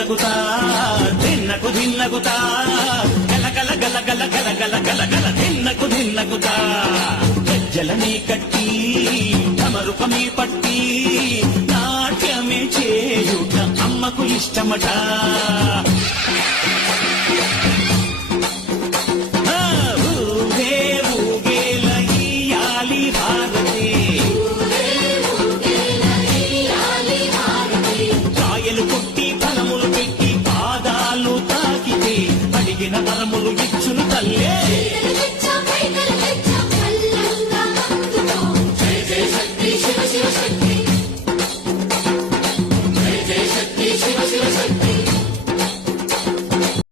దిన్నగుతా దిన్నకు దిన్నగుతా గల గల గల గల గల గల గల గల దిన్నకు దిన్నగుతా గజ్జలనే కట్టి తమరుపమే పట్టి నాట్యమే చేయుట అమ్మకు ఇష్టమట